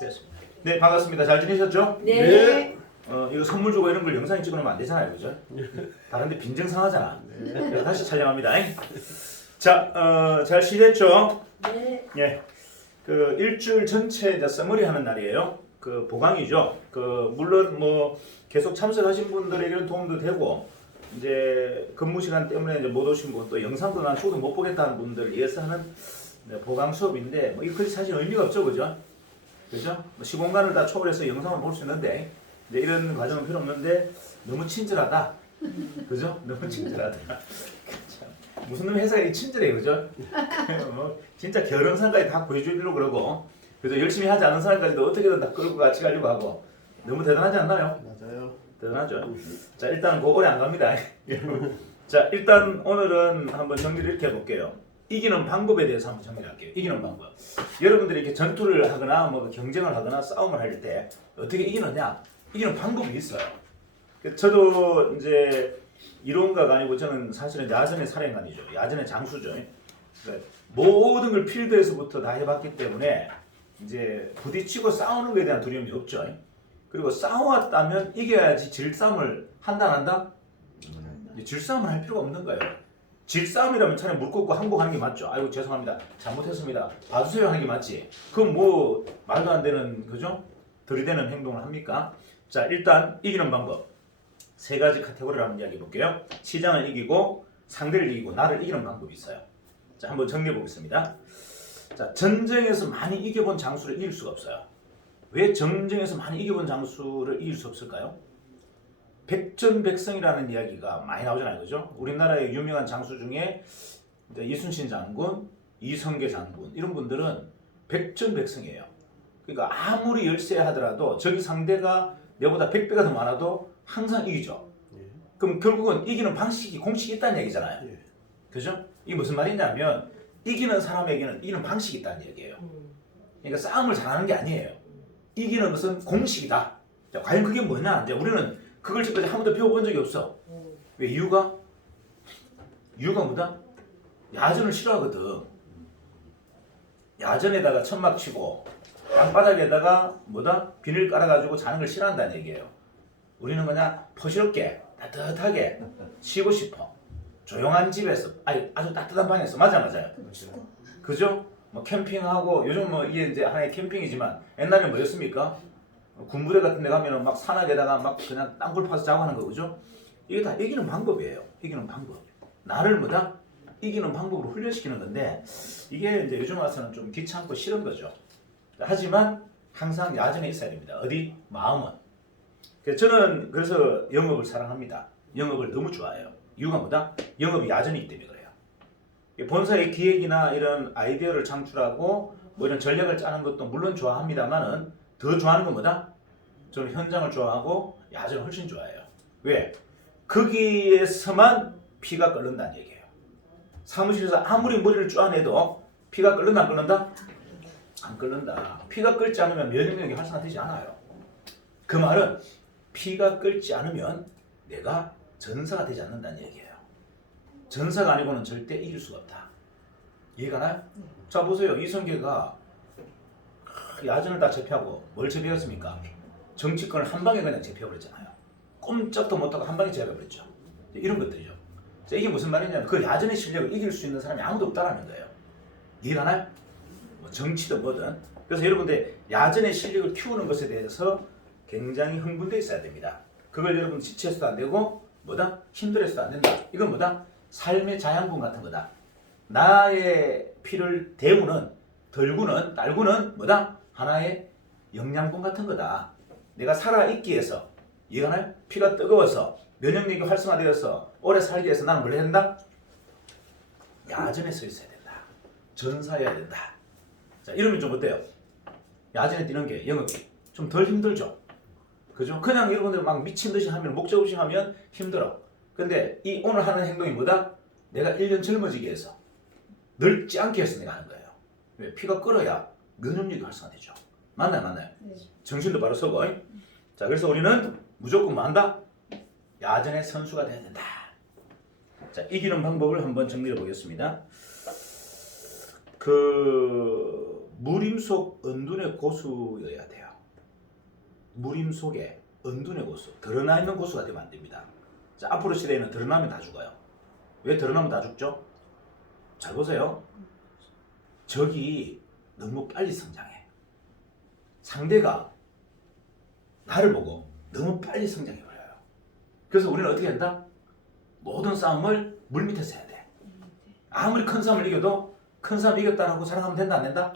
됐습니다. 네, 반갑습니다. 잘 지내셨죠? 네. 이거 선물 주고 이런 걸 영상에 찍어놓으면 안 되잖아요, 그죠? 다른데 빈정 상하잖아. 그래서 다시 촬영합니다. 자, 잘 쉬셨죠? 네. 예. 그 일주일 전체 이제 서머리 하는 날이에요. 그 보강이죠. 그 물론 뭐 계속 참석하신 분들에게는 도움도 되고 이제 근무 시간 때문에 이제 못 오신 분 또 영상도 난 죽어도 못 보겠다는 분들을 위해서 하는 보강 수업인데 뭐 이거 사실 의미가 없죠, 그죠? 그죠? 뭐 시공간을 다 초월해서 영상을 볼 수 있는데 이제 이런 과정은 필요 없는데 너무 친절하다, 그죠? 너무 친절하다. 참, 무슨 놈 회사에 친절해, 그죠? 뭐 진짜 결혼상까지 다 구해주려고 그러고, 그죠? 열심히 하지 않은 사람까지도 어떻게든 다 끌고 같이 가려고 하고 너무 대단하지 않나요? 맞아요. 대단하죠. 자, 일단 그 오래 안 갑니다. 자, 일단 오늘은 한번 정리를 이렇게 해볼게요. 이기는 방법에 대해서 한번 정리할게요. 이기는 방법. 여러분들이 이렇게 전투를 하거나 뭐 경쟁을 하거나 싸움을 할 때 어떻게 이기느냐? 이기는 방법이 있어요. 저도 이제 이론가가 아니고 저는 사실은 야전의 사령관이죠. 야전의 장수죠. 모든 걸 필드에서부터 다 해봤기 때문에 이제 부딪히고 싸우는 것에 대한 두려움이 없죠. 그리고 싸웠다면 이겨야지 질싸움을 한다 안 한다? 질싸움을 할 필요가 없는 거예요. 질싸움이라면 차라리 물 꽂고 항복하는 게 맞죠. 아이고 죄송합니다. 잘못했습니다. 봐주세요 하는 게 맞지. 그럼 뭐 말도 안 되는, 그죠? 들이대는 행동을 합니까? 자, 일단 이기는 방법. 세 가지 카테고리를 한번 이야기해 볼게요. 시장을 이기고 상대를 이기고 나를 이기는 방법이 있어요. 자, 한번 정리해 보겠습니다. 자, 전쟁에서 많이 이겨본 장수를 이길 수가 없어요. 왜 전쟁에서 많이 이겨본 장수를 이길 수 없을까요? 백전백승이라는 이야기가 많이 나오잖아요, 그죠? 우리나라의 유명한 장수 중에 이순신 장군, 이성계 장군 이런 분들은 백전백승이에요. 그러니까 아무리 열세하더라도 저기 상대가 내보다 100배가 더 많아도 항상 이기죠. 그럼 결국은 이기는 방식이 공식이 있다는 얘기잖아요. 그죠? 이게 무슨 말이냐면 이기는 사람에게는 이기는 방식이 있다는 얘기예요. 그러니까 싸움을 잘하는 게 아니에요. 이기는 것은 공식이다. 자, 과연 그게 뭐냐? 이제 우리는 그걸 지금까지 한 번도 배워본 적이 없어. 왜? 이유가 뭐다? 야전을 싫어하거든. 야전에다가 천막 치고 땅바닥에다가 뭐다? 비닐 깔아가지고 자는 걸 싫어한다는 얘기예요. 우리는 그냥 포시럽게 따뜻하게 쉬고 싶어. 조용한 집에서, 아주 따뜻한 방에서. 맞아요. 그죠? 뭐 캠핑하고 요즘 뭐 이게 이제 하나의 캠핑이지만 옛날에는 뭐였습니까? 군부대 같은 데 가면은 막 산악에다가 막 그냥 땅굴 파서 자고 하는 거, 그죠? 이게 다 이기는 방법이에요. 이기는 방법. 나를 뭐다? 이기는 방법으로 훈련시키는 건데 이게 이제 요즘 와서는 좀 귀찮고 싫은 거죠. 하지만 항상 야전에 있어야 됩니다. 어디? 마음은. 저는 그래서 영업을 사랑합니다. 영업을 너무 좋아해요. 이유가 뭐다? 영업이 야전이기 때문에 그래요. 본사의 기획이나 이런 아이디어를 창출하고 뭐 이런 전략을 짜는 것도 물론 좋아합니다만은 더 좋아하는 건 뭐다? 저는 현장을 좋아하고 야전을 훨씬 좋아해요. 왜? 거기에서만 피가 끓는다는 얘기예요. 사무실에서 아무리 머리를 쪼아내도 피가 끓는다 안 끓는다? 안 끓는다. 피가 끓지 않으면 면역력이 활성화되지 않아요. 그 말은 피가 끓지 않으면 내가 전사가 되지 않는다는 얘기예요. 전사가 아니고는 절대 이길 수가 없다. 이해가 나요? 자, 보세요. 이성계가 야전을 다 제패하고 뭘 제패했습니까? 정치권을 한 방에 그냥 제패해버렸잖아요. 꼼짝도 못하고 한 방에 제패해버렸죠. 이런 것들이죠. 자, 이게 무슨 말이냐면 그 야전의 실력을 이길 수 있는 사람이 아무도 없다라는 거예요. 이해가 나요? 뭐 정치든 뭐든. 그래서 여러분들 야전의 실력을 키우는 것에 대해서 굉장히 흥분되어 있어야 됩니다. 그걸 여러분 지체해서도 안 되고 뭐다? 힘들어서도 안 된다. 이건 뭐다? 삶의 자양분 같은 거다. 나의 피를 데우는, 덜구는, 딸구는 뭐다? 하나의 영양분 같은 거다. 내가 살아있기 위해서, 이해가나요? 피가 뜨거워서 면역력이 활성화되어서 오래 살기 위해서 나는 뭘 해야 된다? 야전에 서 있어야 된다. 전사해야 된다. 자, 이러면 좀 어때요? 야전에 뛰는 게 영업이 좀 덜 힘들죠? 그죠? 그냥 여러분들 막 미친 듯이 하면, 목적 없이 하면 힘들어. 근데 이 오늘 하는 행동이 뭐다? 내가 1년 젊어지기 위해서, 늙지 않게 해서 내가 하는 거예요. 왜? 피가 끓어야 면역력이 활성화되죠. 맞나요? 네. 정신도 바로 서고. 자, 그래서 우리는 무조건 뭐 한다? 야전의 선수가 돼야 된다. 자, 이기는 방법을 한번 정리해 보겠습니다. 무림 속 은둔의 고수여야 돼요. 무림 속에 은둔의 고수, 드러나 있는 고수가 되면 안 됩니다. 자, 앞으로 시대에는 드러나면 다 죽어요. 왜 드러나면 다 죽죠? 잘 보세요. 적이 너무 빨리 성장해. 상대가 나를 보고 너무 빨리 성장해버려요. 그래서 우리는 어떻게 한다? 모든 싸움을 물밑에서 해야 돼. 아무리 큰 싸움을 이겨도 큰 싸움 이겼다라고 생각하면 된다, 안 된다?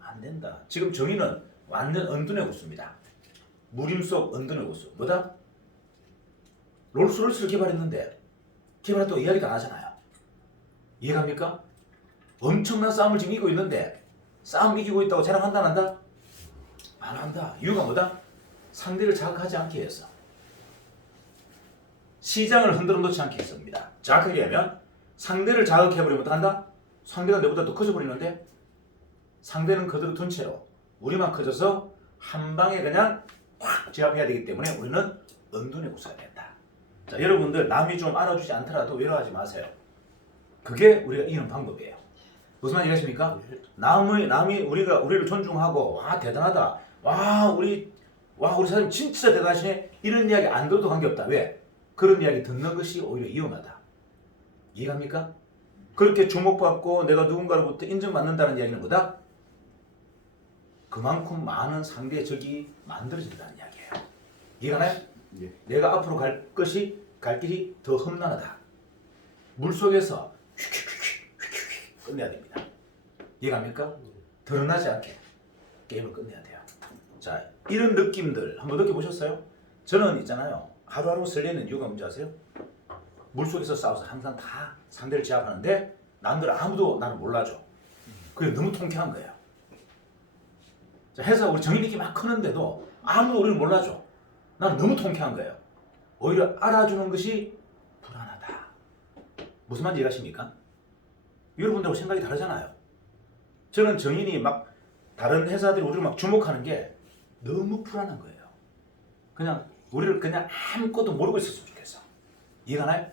안 된다. 지금 정의는 완전 은둔의 고수입니다. 무림 속 은둔의 고수. 뭐다? 롤스로이스를 개발했는데 개발했다고 이야기도 안 하잖아요. 이해갑니까? 엄청난 싸움을 지금 이기고 있는데 싸움 이기고 있다고 자랑한다, 안 한다? 안 한다. 이유가 뭐다? 상대를 자극하지 않게 해서. 시장을 흔들어 놓지 않게 했습니다. 자극하게 하면 상대를 자극해버리면 어떡한다? 상대가 내보다 더 커져버리는데 상대는 그대로 둔 채로 우리만 커져서 한 방에 그냥 확 제압해야 되기 때문에 우리는 은둔의 고수가 된다. 자, 여러분들 남이 좀 알아주지 않더라도 외로워하지 마세요. 그게 우리가 이기는 방법이에요. 무슨 말인지 아십니까? 남이 우리를 존중하고 와 대단하다. 우리 사장님 진짜 대단하시네. 이런 이야기 안 들어도 관계없다. 왜? 그런 이야기 듣는 것이 오히려 위험하다. 이해갑니까? 그렇게 주목받고 내가 누군가로부터 인정받는다는 이야기는 뭐다? 그만큼 많은 상대의 적이 만들어진다는 이야기예요. 이해가나요? 예. 내가 앞으로 갈 길이 더 험난하다. 물속에서 끝내야 됩니다. 이해갑니까? 드러나지 않게 게임을 끝내야 돼요. 자, 이런 느낌들 한번 느껴보셨어요? 저는 있잖아요. 하루하루 설레는 이유가 뭔지 아세요? 물속에서 싸워서 항상 다 상대를 제압하는데 남들 아무도 나를 몰라줘. 그게 너무 통쾌한 거예요. 자, 회사 우리 정인이끼 막 크는데도 아무도 우리를 몰라줘. 나는 너무 통쾌한 거예요. 오히려 알아주는 것이 불안하다. 무슨 말인지 이해하십니까? 여러분들하고 생각이 다르잖아요. 저는 정인이 막 다른 회사들이 우리를 막 주목하는 게 너무 불안한 거예요. 그냥 우리를 그냥 아무것도 모르고 있었으면 좋겠어. 이해가나요?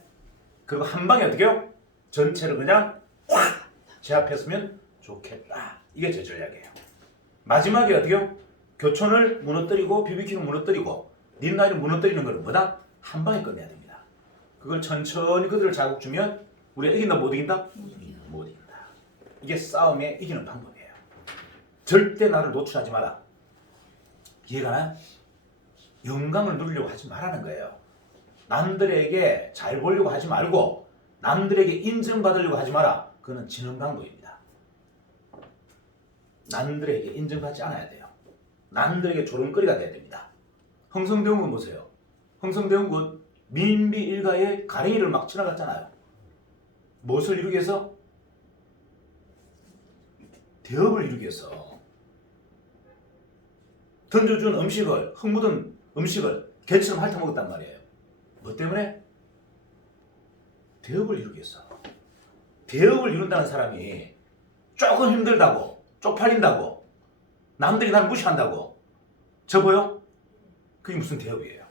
그리고 한 방에 어떻게 해요? 전체를 그냥 확 제압했으면 좋겠다. 이게 제 전략이에요. 마지막에 어떻게 해요? 교촌을 무너뜨리고 BBQ를 무너뜨리고 닌나이를 무너뜨리는 걸 뭐다? 한 방에 끝내야 됩니다. 그걸 천천히 그들을 자극 주면 우리가 이긴다 못 이긴다? 못 이긴다. 이게 싸움에 이기는 방법이에요. 절대 나를 노출하지 마라. 이해가나요? 영광을 누리려고 하지 말라는 거예요. 남들에게 잘 보려고 하지 말고 남들에게 인정받으려고 하지 마라. 그거는 지는 방법입니다. 남들에게 인정받지 않아야 돼요. 남들에게 조롱거리가 돼야 됩니다. 흥성대원군 보세요. 흥성대원군 민비 일가의 가랭이를 막 지나갔잖아요. 무엇을 이루기 위해서? 대업을 이루기 위해서. 던져준 음식을, 흙 묻은 음식을 개처럼 핥아먹었단 말이에요. 뭐 때문에? 대업을 이루기 위해서. 대업을 이룬다는 사람이 조금 힘들다고, 쪽팔린다고, 남들이 나를 무시한다고 접어요? 그게 무슨 대업이에요?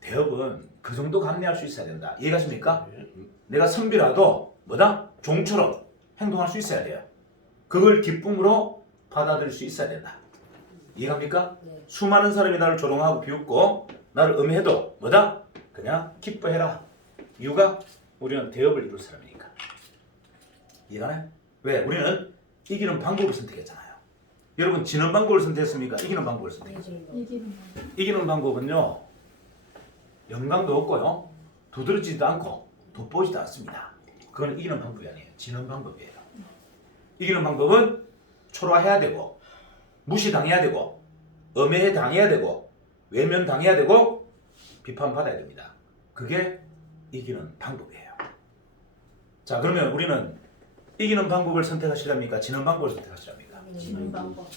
대업은 그 정도 감내할 수 있어야 된다. 이해가십니까? 내가 선비라도 뭐다? 종처럼 행동할 수 있어야 돼요. 그걸 기쁨으로 받아들일 수 있어야 된다. 이해갑니까? 네. 수많은 사람이 나를 조롱하고 비웃고 나를 음해도 뭐다? 그냥 기뻐해라. 이유가 우리는 대업을 이룰 사람이니까. 이해가나요? 왜? 우리는 이기는 방법을 선택했잖아요. 여러분 지는 방법을 선택했습니까? 이기는 방법을 선택했습니까? 이기는 방법은요. 영광도 없고요. 두드러지지도 않고 돋보이지도 않습니다. 그건 이기는 방법이 아니에요. 지는 방법이에요. 이기는 방법은 초라해야 되고 무시당해야 되고 음해당해야 되고 외면당해야 되고 비판받아야 됩니다. 그게 이기는 방법이에요. 자, 그러면 우리는 이기는 방법을 선택하시랍니까? 지는 방법을 선택하시랍니까? 지는 방법.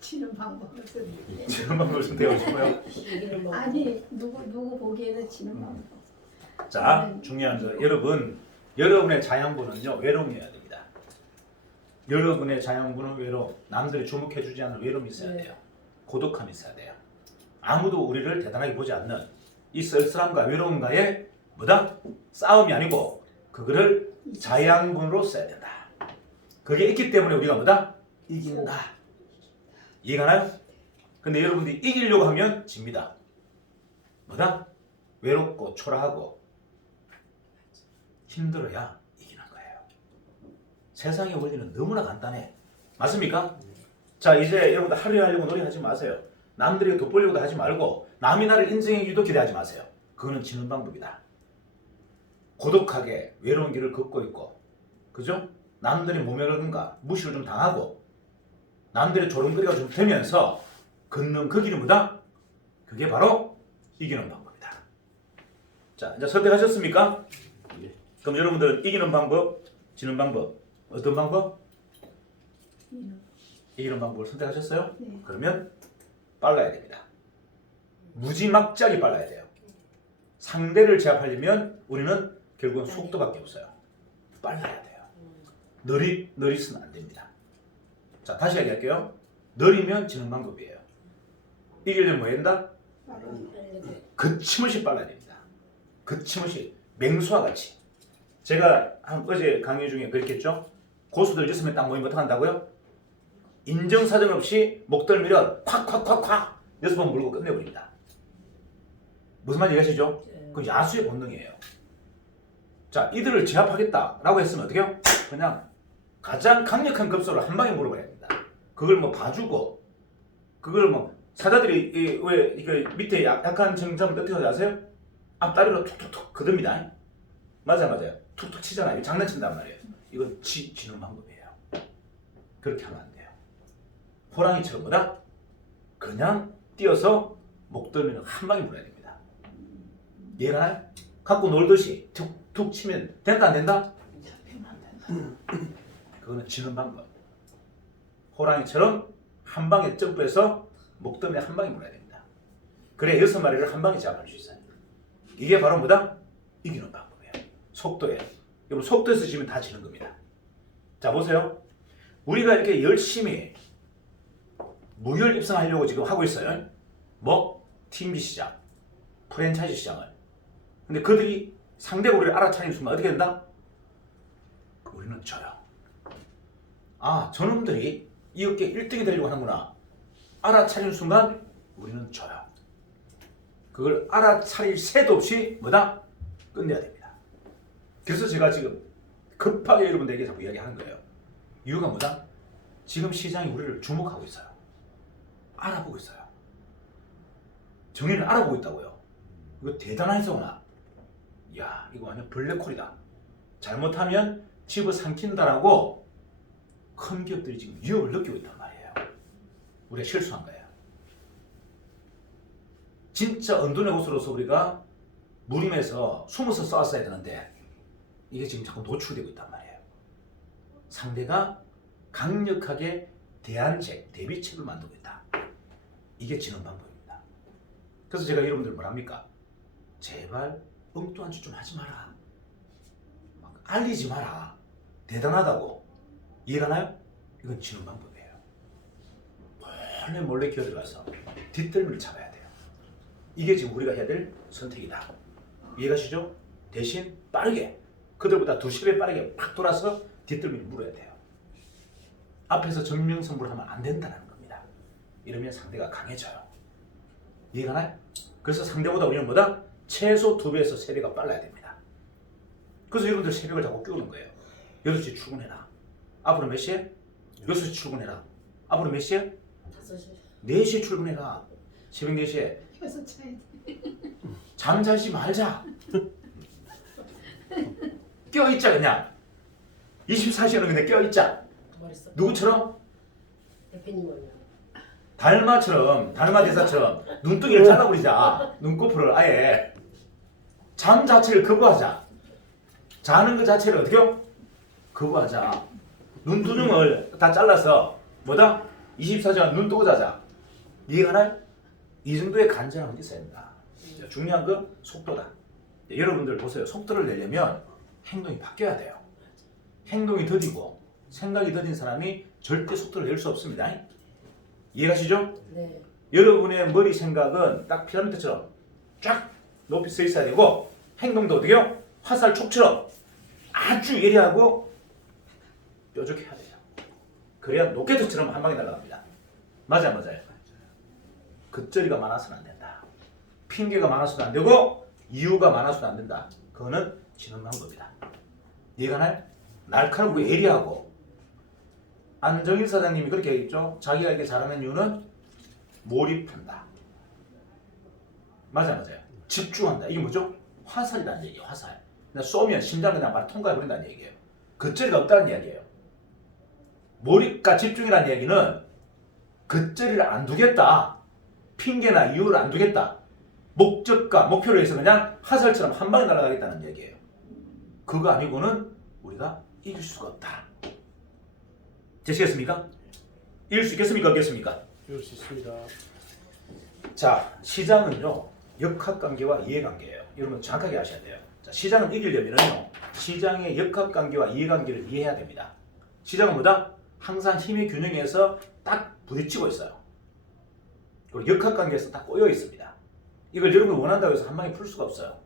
치는 방법을 쓰는데. 지는 방법을 선택하고 싶어요? 아니 누구 보기에는 치는 방법. 자, 중요한 거 여러분의 자양분은요 외로움이어야 됩니다. 여러분의 자양분은 외로움, 남들이 주목해주지 않는 외로움이 있어야 돼요. 고독함이 있어야 돼요. 아무도 우리를 대단하게 보지 않는 이 쓸쓸함과 외로움과의 뭐다? 싸움이 아니고 그거를 자양분으로 써야 된다. 그게 있기 때문에 우리가 뭐다? 이긴다. 이해가나요? 근데 여러분들이 이기려고 하면 집니다. 뭐다? 외롭고 초라하고 힘들어야 이기는 거예요. 세상의 원리는 너무나 간단해. 맞습니까? 자, 이제 여러분들 하려 하려고 노력하지 마세요. 남들이 돋보려고도 하지 말고 남이 나를 인정해주기도 기대하지 마세요. 그거는 지는 방법이다. 고독하게 외로운 길을 걷고 있고, 그죠? 남들의 모멸과 무시를 좀 당하고 남들의 조롱거리가 좀 되면서 걷는 그 길이 뭐다? 그게 바로 이기는 방법이다. 자, 이제 선택하셨습니까? 그럼 여러분들은 이기는 방법, 지는 방법, 어떤 방법? 이기는 방법을 선택하셨어요? 네. 그러면 빨라야 됩니다. 무지막지하게 빨라야 돼요. 상대를 제압하려면 우리는 결국은 속도밖에 없어요. 빨라야 돼요. 느리서는 안 됩니다. 자, 다시 얘기할게요. 느리면 지는 방법이에요. 이기려면 뭐 해야 된다? 거침없이 빨라야 됩니다. 거침없이 맹수와 같이. 제가 어제 강의 중에 그랬겠죠? 고수들 6명 딱 모이면 어떻게 한다고요? 인정사정 없이 목덜 밀어 콱콱콱콱 6번 물고 끝내버립니다. 무슨 말인지 이해하시죠? 그건 야수의 본능이에요. 자, 이들을 제압하겠다라고 했으면 어떻게 해요? 그냥 가장 강력한 급소를 한 방에 물어버려야 됩니다. 그걸 뭐 봐주고, 그걸 뭐 사자들이 왜 이거 밑에 약한 정자면 어떻게 하지 아세요? 앞다리로 툭툭툭 거듭니다. 맞아요. 툭툭 치잖아요. 장난친단 말이에요. 이건 지는 방법이에요. 그렇게 하면 안 돼요. 호랑이처럼 뭐다? 그냥 뛰어서 목덜미는 한 방에 물어야 됩니다. 이해가나요? 갖고 놀듯이 툭툭 치면 된다 안 된다? 그거는 지는 방법. 호랑이처럼 한 방에 점프해서 목덜미에 한 방에 물어야 됩니다. 그래 6마리를 한 방에 잡을 수 있어요. 이게 바로 뭐다? 이기는 방법이에요. 속도예요. 여러분 속도에서 지면 다 지는 겁니다. 자 보세요. 우리가 이렇게 열심히 무혈 입성하려고 지금 하고 있어요. 뭐? TMB 시장, 프랜차이즈 시장을. 근데 그들이 상대가 우리를 알아차리는 순간 어떻게 된다? 우리는 져요. 아, 저놈들이 이 업계 1등이 되려고 하는구나. 알아차리는 순간 우리는 져요. 그걸 알아차릴 새도 없이 뭐다? 끝내야 됩니다. 그래서 제가 지금 급하게 여러분들에게 자꾸 이야기하는 거예요. 이유가 뭐다? 지금 시장이 우리를 주목하고 있어요. 알아보고 있어요. 정의를 알아보고 있다고요. 이거 대단한 성우나. 야, 이거 완전 블랙홀이다. 잘못하면 집어삼킨다라고 큰 기업들이 지금 위협을 느끼고 있단 말이에요. 우리가 실수한 거예요. 진짜 언둔의 곳으로서 우리가 무림에서 숨어서 싸웠어야 되는데 이게 지금 자꾸 노출되고 있단 말이에요. 상대가 강력하게 대비책을 만들고 있다. 이게 지는 방법입니다. 그래서 제가 여러분들 뭐랍니까? 제발 엉뚱한 짓 좀 하지 마라. 막 알리지 마라. 대단하다고. 이해가나요? 이건 지는 방법이에요. 몰래 기어들어가서 뒷덜미를 잡아야 돼요. 이게 지금 우리가 해야 될 선택이다. 이해가시죠? 대신 빠르게 그들보다 2배 빠르게 팍 돌아서 뒷덜미를 물어야 돼요. 앞에서 정명성부를 하면 안 된다는 겁니다. 이러면 상대가 강해져요. 이해가나요? 그래서 상대보다 우리는 뭐다? 최소 2배에서 3배가 빨라야 됩니다. 그래서 여러분들 새벽을 자꾸 끼우는 거예요. 6시 출근해라. 앞으로 몇 시에? 6시 출근해라. 앞으로 몇 시에? 5시. 4시에 출근해라. 새벽 4시에. 그래서 차야 돼. 잠자지 말자. 껴있자 그냥. 24시간은 그냥 껴있자. 머릿속. 누구처럼? 대표님은요? 달마 대사처럼 눈두개를 잘라버리자. 눈꺼풀을 아예. 잠 자체를 거부하자. 자는 것 자체를 어떻게? 거부하자. 눈두둥을 다 잘라서 뭐다? 24시간 눈 뜨고 자자. 이해가나요? 이 정도의 간절함이 있어야 된다. 중요한 건 속도다. 여러분들 보세요. 속도를 내려면 행동이 바뀌어야 돼요. 행동이 더디고 생각이 더딘 사람이 절대 속도를 낼 수 없습니다. 이해가시죠? 네. 여러분의 머리 생각은 딱 피라미드처럼 쫙 높이 서 있어야 되고 행동도 어떻게요? 화살촉처럼 아주 예리하고 뾰족해야 돼요. 그래야 로켓처럼 한 방에 날아갑니다. 맞아요, 맞아요. 겉절이가 많아서는 안 된다. 핑계가 많아서도 안 되고 이유가 많아서도 안 된다. 그거는 지는 방법이다. 이해가 나요? 날카롭고 예리하고 안정일 사장님이 그렇게 얘기했죠. 자기가 이렇게 잘하는 이유는 몰입한다. 맞아요. 집중한다. 이게 뭐죠? 화살이라는 얘기예요. 화살. 그냥 쏘면 심장 그냥 바로 통과해버린다는 얘기예요. 겉절이가 없다는 이야기예요. 몰입과 집중이라는 얘기는 겉절이를 안 두겠다. 핑계나 이유를 안 두겠다. 목적과 목표를 위해서 그냥 화살처럼 한 방에 날아가겠다는 얘기예요. 그거 아니고는 우리가 이길 수가 없다. 되시겠습니까? 이길 수 있겠습니까? 없겠습니까? 이럴 수 있습니다. 자, 시장은요 역학관계와 이해관계예요. 여러분 정확하게 아셔야 돼요. 자, 시장은 이기려면요 시장의 역학관계와 이해관계를 이해해야 됩니다. 시장은 뭐다? 항상 힘의 균형에서 딱 부딪히고 있어요. 그리고 역학관계에서 딱 꼬여 있습니다. 이걸 여러분이 원한다고 해서 한 방에 풀 수가 없어요.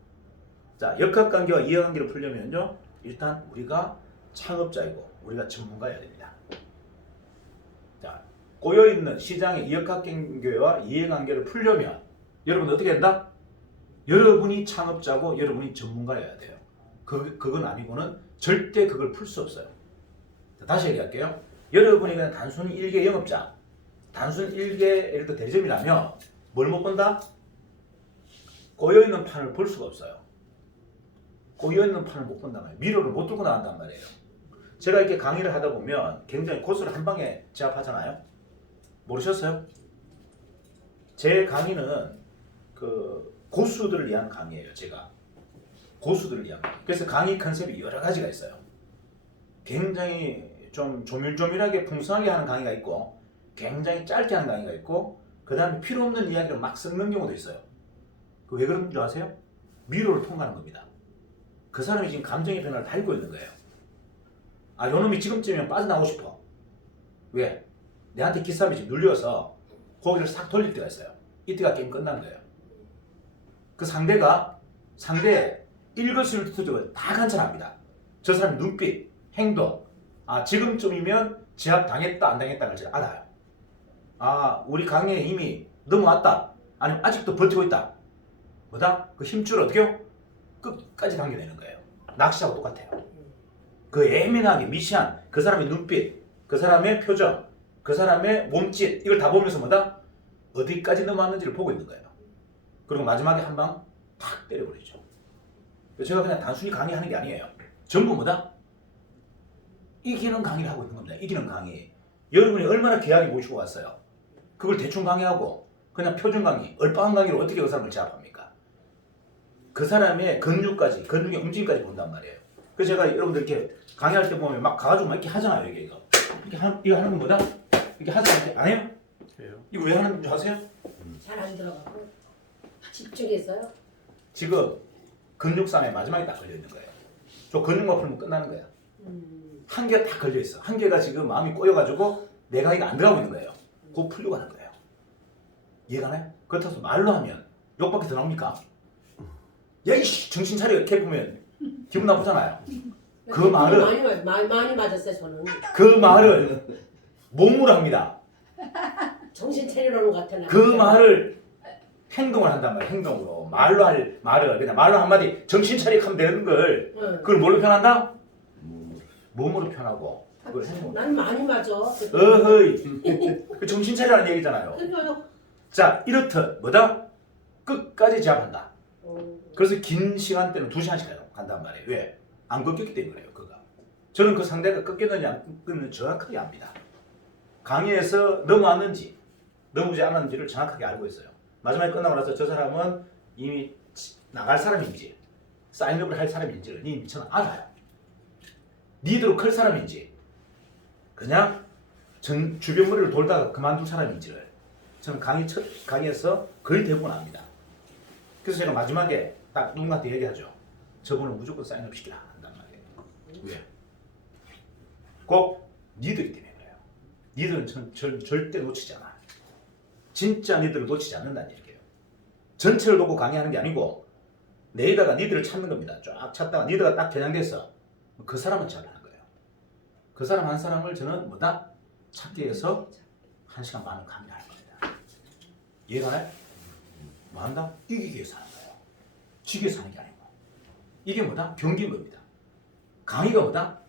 자, 역학관계와 이해관계를 풀려면요 일단 우리가 창업자이고 우리가 전문가여야 됩니다. 자, 꼬여있는 시장의 역학관계와 이해관계를 풀려면 여러분 어떻게 된다? 여러분이 창업자고 여러분이 전문가여야 돼요. 그건 아니고는 절대 그걸 풀 수 없어요. 자, 다시 얘기할게요. 여러분이 그냥 단순히 일개 영업자, 단순 일개 예를 들어 대리점이라면 뭘 못 본다? 꼬여있는 판을 볼 수가 없어요. 꼬여있는 판을 못 본단 말이에요. 미로를 못 들고 나간단 말이에요. 제가 이렇게 강의를 하다 보면 굉장히 고수를 한 방에 제압하잖아요. 모르셨어요? 제 강의는 그 고수들을 위한 강의예요. 제가 고수들을 위한 강의. 그래서 강의 컨셉이 여러 가지가 있어요. 굉장히 좀 조밀조밀하게 풍성하게 하는 강의가 있고 굉장히 짧게 하는 강의가 있고 그 다음에 필요 없는 이야기를 막 섞는 경우도 있어요. 그 왜 그런 줄 아세요? 미로를 통과하는 겁니다. 그 사람이 지금 감정의 변화를 달고 있는 거예요. 아, 요놈이 지금쯤이면 빠져나오고 싶어. 왜? 내한테 기싸움이 지금 눌려서 고개를 싹 돌릴 때가 있어요. 이때가 게임 끝난 거예요. 그 상대의 일거수일투족을 다 관찰합니다. 저 사람 눈빛, 행동. 아, 지금쯤이면 제압 당했다 안 당했다를 제가 알아요. 아, 우리 강에 이미 넘어왔다. 아니면 아직도 버티고 있다. 뭐다? 그 힘줄을 어떻게요? 끝까지 당겨내는 거예요. 낚시하고 똑같아요. 그 예민하게 미시한 그 사람의 눈빛, 그 사람의 표정, 그 사람의 몸짓 이걸 다 보면서 뭐다? 어디까지 넘어왔는지를 보고 있는 거예요. 그리고 마지막에 한 방 팍 때려버리죠. 제가 그냥 단순히 강의하는 게 아니에요. 전부 뭐다? 이기는 강의를 하고 있는 겁니다. 이기는 강의. 여러분이 얼마나 귀하게 모시고 왔어요. 그걸 대충 강의하고 그냥 표준 강의, 얼빵한 강의로 어떻게 그 사람을 제압합니까? 그 사람의 근육까지, 근육의 움직임까지 본단 말이에요. 그래서 제가 여러분들 이렇게 강의할 때 보면 막 가가지고 막 이렇게 하잖아요. 이거 이거 하는 건 뭐다? 이렇게 하잖아요. 이렇게 안 해요? 해요. 이거 왜 하는 줄 아세요? 잘 안 들어가고 집중해서요. 지금 근육싸움의 마지막에 딱 걸려 있는 거예요. 저 근육만 풀면 끝나는 거야. 한 개가 딱 걸려 있어. 한 개가 지금 마음이 꼬여가지고 내 강의가 안 들어가고 있는 거예요. 그거 풀려고 하는 거예요. 이해가 나요? 그렇다고 말로 하면 욕밖에 더 나옵니까? 야 이씨 정신 차려 이렇게 보면 기분 나쁘잖아요. 그 말은 많이 맞았어요. 저는 그 말을 몸으로 합니다. 정신 차리라는 것 같아. 그 말을 행동을 한단 말이에요. 행동으로 말로 할 말을 그냥 말로 한마디 정신 차리게 하면 되는 걸 그걸 뭘로 표현한다? 몸으로 표현하고 그걸 행동. 난 많이 맞아. 어허이 그 정신 차리라는 얘기잖아요. 그러니까요. 자 이렇듯 뭐다? 끝까지 제압한다. 그래서 긴 시간대는 2시간씩 간단 말이에요. 왜? 안 꺾였기 때문에 그래요. 그가. 저는 그 상대가 꺾였는지 안 꺾였는지 정확하게 압니다. 강의에서 넘어왔는지 넘어오지 않았는지를 정확하게 알고 있어요. 마지막에 끝나고 나서 저 사람은 이미 나갈 사람인지 사인업을 할 사람인지를 이미 저는 알아요. 니드로 클 사람인지 그냥 주변 머리를 돌다가 그만둘 사람인지를 저는 강의에서 거의 대부분 압니다. 그래서 제가 마지막에 딱 누군가한테 얘기하죠. 저분은 무조건 사인업 시키라 한단 말이에요. 왜? 꼭 니들이 때문에 그래요. 니들은 절대 놓치지 않아. 진짜 니들을 놓치지 않는다는 얘기예요. 전체를 놓고 강의하는 게 아니고 내에다가 니들을 찾는 겁니다. 쫙 찾다가 니들가 딱 겨냥돼서 그 사람은 제압하는 거예요. 그 사람 한 사람을 저는 뭐다? 찾기 위해서 1시간 반을 강의하는 겁니다. 이해가나요? 뭐 한다? 이기기 위해서 하는 거예요. 지기 위해서 하는 게 아니고. 이게 뭐다? 경기인 겁니다. 강의가 뭐다?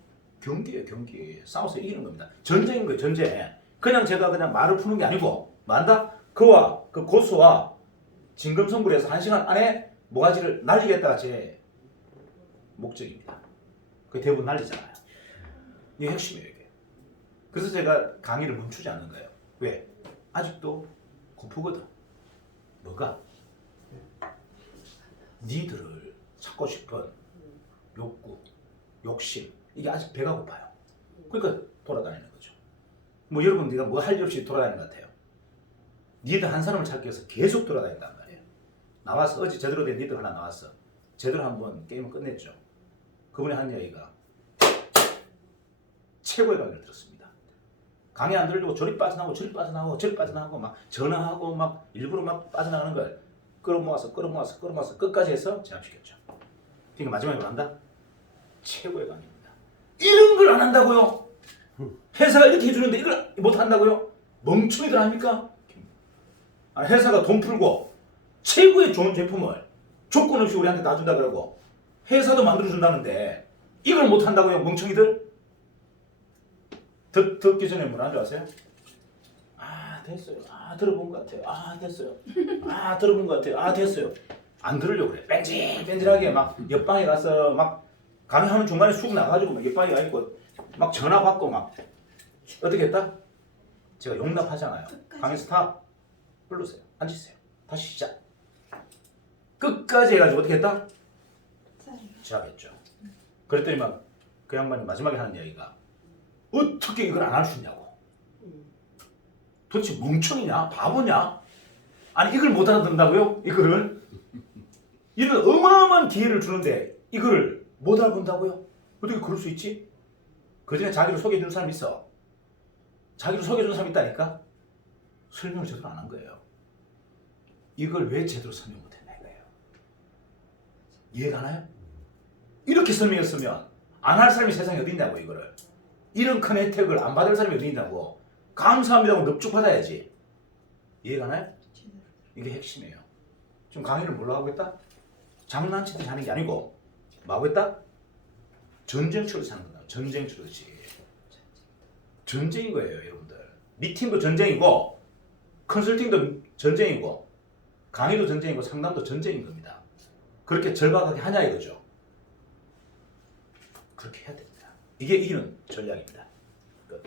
경기예요, 경기. 싸워서 이기는 겁니다. 전쟁인 거예요, 전쟁. 그냥 제가 그냥 말을 푸는 게 아니고, 만다? 그와 그 고수와 진검승부를 해서 1시간 안에 모가지를 날리겠다가 제 목적입니다. 그 대부분 날리잖아요. 이게 핵심이에요, 이게. 그래서 제가 강의를 멈추지 않는 거예요. 왜? 아직도 고프거든. 뭐가? 니들을 찾고 싶은 욕구, 욕심, 이게 아직 배가 고파요. 그러니까 돌아다니는 거죠. 뭐 여러분 네가 뭐 할 일 없이 돌아다니는 것 같아요. 니들 한 사람을 찾기 위해서 계속 돌아다닌단 말이에요. 나와서 어제 제대로 된 니들 하나 나왔어. 제대로 한번 게임을 끝냈죠. 그분이 한 이야기가 최고의 강의를 들었습니다. 강의 안 들으려고 저리 빠져나오고 저리 빠져나오고 저리 빠져나오고 막 전화하고 막 일부러 막 빠져나가는 걸 끌어모아서 끝까지 해서 제압시켰죠. 그러니까 마지막에 뭐 한다? 최고의 강의입니다. 이런 걸 안 한다고요? 회사가 이렇게 해주는데 이걸 못 한다고요? 멍청이들 합니까? 회사가 돈 풀고 최고의 좋은 제품을 조건 없이 우리한테 놔준다 그러고 회사도 만들어준다는데 이걸 못 한다고요? 멍청이들? 듣기 전에 뭐라는 줄 아세요? 아 됐어요. 아 들어본 것 같아요. 아 됐어요. 아 들어본 것 같아요. 아 됐어요. 안 들으려고 그래. 뺀질뺀질하게 막 옆방에 가서 막 강의하는 중간에 쑥 나가지고 막 옆방에 가 있고 막 전화 받고 막 어떻게 했다? 제가 용납하잖아요. 강의 스탑 불러세요. 앉으세요. 다시 시작. 끝까지 해가지고 어떻게 했다? 시작했죠. 그랬더니 막 그 양반이 마지막에 하는 이야기가 어떻게 이걸 안 할 수 있냐고. 도대체 멍청이냐? 바보냐? 아니 이걸 못 알아듣는다고요? 이거를? 이런 어마어마한 기회를 주는데 이거를 못 알아본다고요? 어떻게 그럴 수 있지? 그 전에 자기를 소개해주는 사람이 있어. 자기를 소개해주는 사람이 있다니까? 설명을 제대로 안 한 거예요. 이걸 왜 제대로 설명 못했나 이거예요. 이해가 가나요? 이렇게 설명했으면 안 할 사람이 세상에 어디 있냐고 이거를. 이런 큰 혜택을 안 받을 사람이 어디 있냐고. 감사합니다고 넙죽받아야지. 이해가 가나요? 이게 핵심이에요. 지금 강의를 뭘로 하고 있다? 장난치듯이 하는 게 아니고 뭐 하고 있다? 전쟁 치르듯이 하는 거다. 전쟁 치르듯이. 전쟁인 거예요 여러분들. 미팅도 전쟁이고 컨설팅도 전쟁이고 강의도 전쟁이고 상담도 전쟁인 겁니다. 그렇게 절박하게 하냐 이거죠. 그렇게 해야 됩니다. 이게 이기는 전략입니다. 끝.